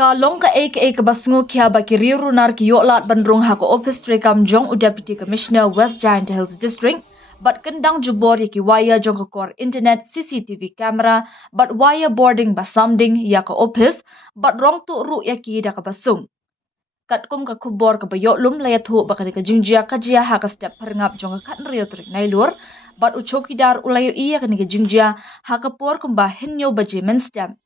Kalong ka basengu kia baki riurunar ki yoklat bandrung hako office rekam jong u Deputy Commissioner West Giant Hills District, but kendang jubor yaki waya jong ka kor internet CCTV camera, but waya boarding basamding yaka office, but rong tu ru yaki da ka basung. Katkum ka kubor ka bayok lum layat hu bakani ka jingjia kajia haka step perngap jong ka kat riyo trik nailur, but uchokidar ulayo iya kani ka jingjia haka por kumba hinyo baje menstem.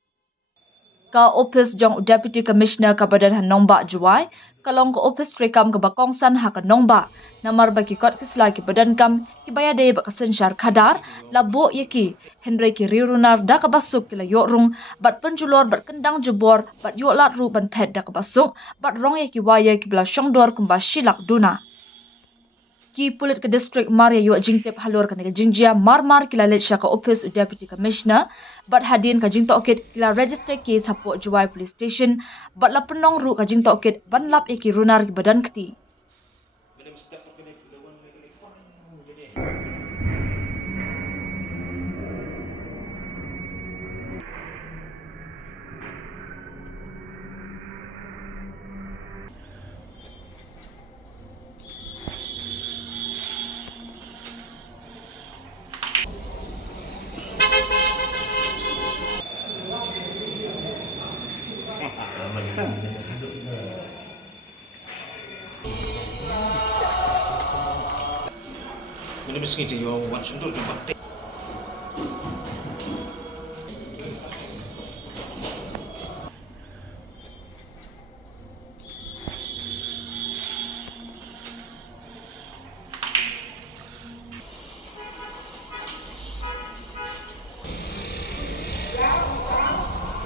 Ka office jong Deputy Commissioner ka badan han nongba juai, kalong ka office rekam ka bakongsan ha ka nongba, namar baki kot kisla ki badan kam, ki bayade baka sensyar kadar, labo yaki, Henry ki riurunar da ka basuk kila yorung, bat penjulor bat kendang jebor, bat yoklat ru ban pet da ka basuk, bat rong yaki waya ki bila syongdor kumba shilak duna. Ki pulit ke distrik Maria yu jingtip halur ka jingjia marmar kila let syaka office u Deputy Commissioner, bat hadin ka jing tokit kila register case hapo Juwai Police Station, bat la penong ru ka jing tokit ban lap yaki runar ki badan keti. Ini meski dia wan sundur jumpa.